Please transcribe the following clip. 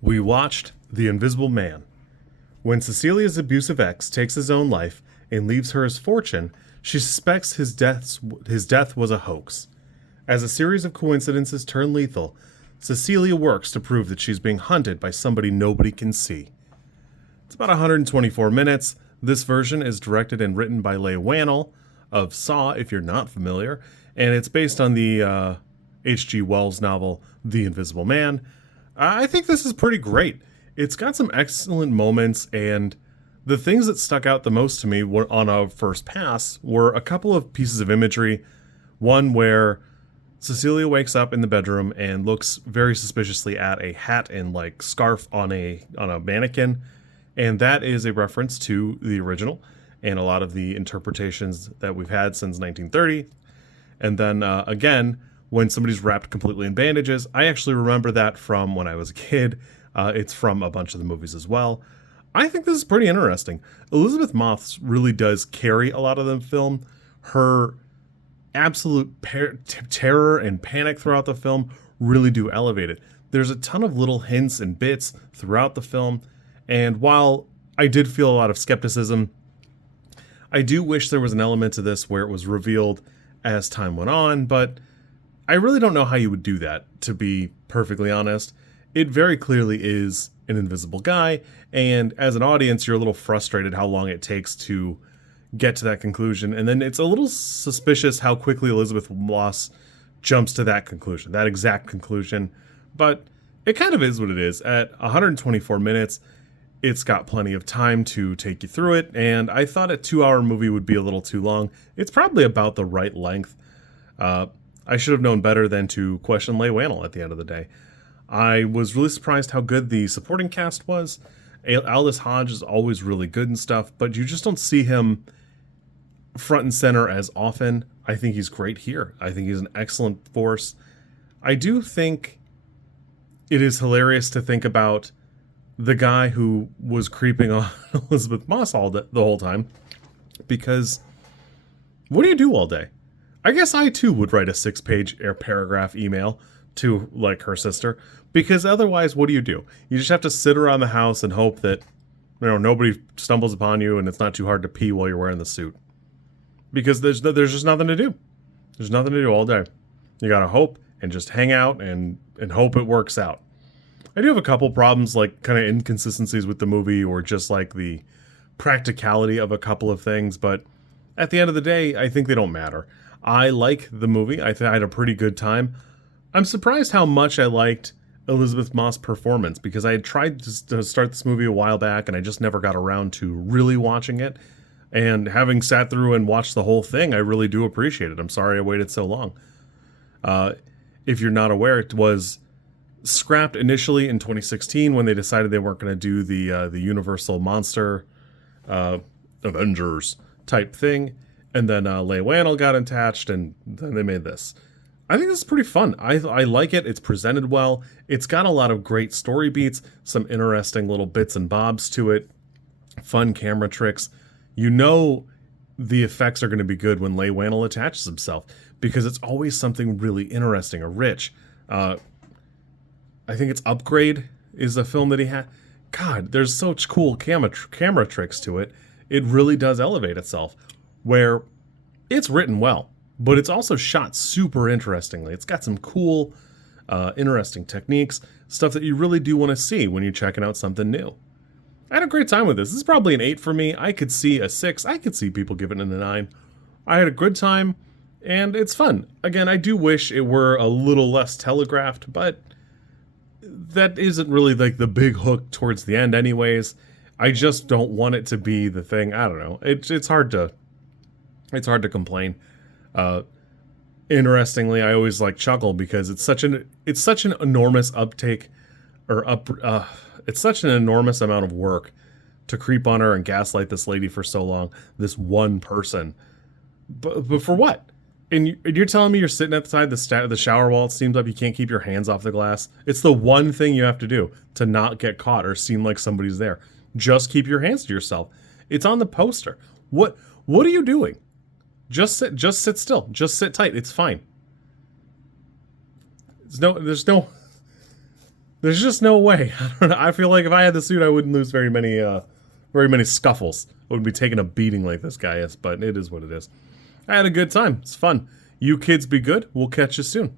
We watched The Invisible Man. When Cecilia's abusive ex takes his own life and leaves her his fortune, she suspects his death was a hoax. As a series of coincidences turn lethal, Cecilia works to prove that she's being hunted by somebody nobody can see. It's about 124 minutes. This version is directed and written by Leigh Whannell of Saw, if you're not familiar, and it's based on the H.G. Wells novel The Invisible Man. I think this is pretty great. It's got some excellent moments, and the things that stuck out the most to me on a first pass were a couple of pieces of imagery. One where Cecilia wakes up in the bedroom and looks very suspiciously at a hat and like scarf on a mannequin, and that is a reference to the original and a lot of the interpretations that we've had since 1930. And then again, when somebody's wrapped completely in bandages, I actually remember that from when I was a kid. It's from a bunch of the movies as well. I think this is pretty interesting. Elisabeth Moss really does carry a lot of the film. Her absolute terror and panic throughout the film really do elevate it. There's a ton of little hints and bits throughout the film, and while I did feel a lot of skepticism, I do wish there was an element to this where it was revealed as time went on, but I really don't know how you would do that, to be perfectly honest. It very clearly is an invisible guy, and as an audience, you're a little frustrated how long it takes to get to that conclusion, and then it's a little suspicious how quickly Elisabeth Moss jumps to that conclusion, that exact conclusion, but it kind of is what it is. At 124 minutes, it's got plenty of time to take you through it, and I thought a 2-hour movie would be a little too long. It's probably about the right length. I should have known better than to question Leigh Whannell at the end of the day. I was really surprised how good the supporting cast was. Aldis Hodge is always really good and stuff, but you just don't see him front and center as often. I think he's great here. I think he's an excellent force. I do think it is hilarious to think about the guy who was creeping on Elisabeth Moss the whole time, because what do you do all day? I guess I too would write a 6-page paragraph email to like her sister, because otherwise what do? You just have to sit around the house and hope that nobody stumbles upon you and it's not too hard to pee while you're wearing the suit, because there's just nothing to do. There's nothing to do all day. You gotta hope and just hang out and hope it works out. I do have a couple problems, like kind of inconsistencies with the movie, or just like the practicality of a couple of things, but at the end of the day, I think they don't matter. I like the movie. I had a pretty good time. I'm surprised how much I liked Elisabeth Moss' performance, because I had tried to start this movie a while back and I just never got around to really watching it. And having sat through and watched the whole thing, I really do appreciate it. I'm sorry I waited so long. If you're not aware, it was scrapped initially in 2016 when they decided they weren't going to do the Universal Monster Avengers type thing. And then Leigh Whannell got attached, and then they made this. I think this is pretty fun. I like it. It's presented well. It's got a lot of great story beats, some interesting little bits and bobs to it, fun camera tricks. You know the effects are going to be good when Leigh Whannell attaches himself, because it's always something really interesting or rich. I think it's Upgrade is a film that he had. God, there's such cool camera tricks to it. It really does elevate itself, where it's written well, but it's also shot super interestingly. It's got some cool, interesting techniques, stuff that you really do want to see when you're checking out something new. I had a great time with this. This is probably an 8 for me. I could see a 6. I could see people giving it a 9. I had a good time, and it's fun. Again, I do wish it were a little less telegraphed, but that isn't really like the big hook towards the end anyways. I just don't want it to be the thing. I don't know. It's hard to complain. Interestingly, I always like chuckle because it's such an enormous uptake, it's such an enormous amount of work to creep on her and gaslight this lady for so long, this one person. But for what? And you're telling me you're sitting outside the shower wall, it seems like you can't keep your hands off the glass? It's the one thing you have to do to not get caught or seem like somebody's there. Just keep your hands to yourself. It's on the poster. What are you doing? Just sit still. Just sit tight. It's fine. There's There's just no way. I don't know. I feel like if I had the suit, I wouldn't lose very many scuffles. I wouldn't be taking a beating like this guy is, but it is what it is. I had a good time. It's fun. You kids be good. We'll catch you soon.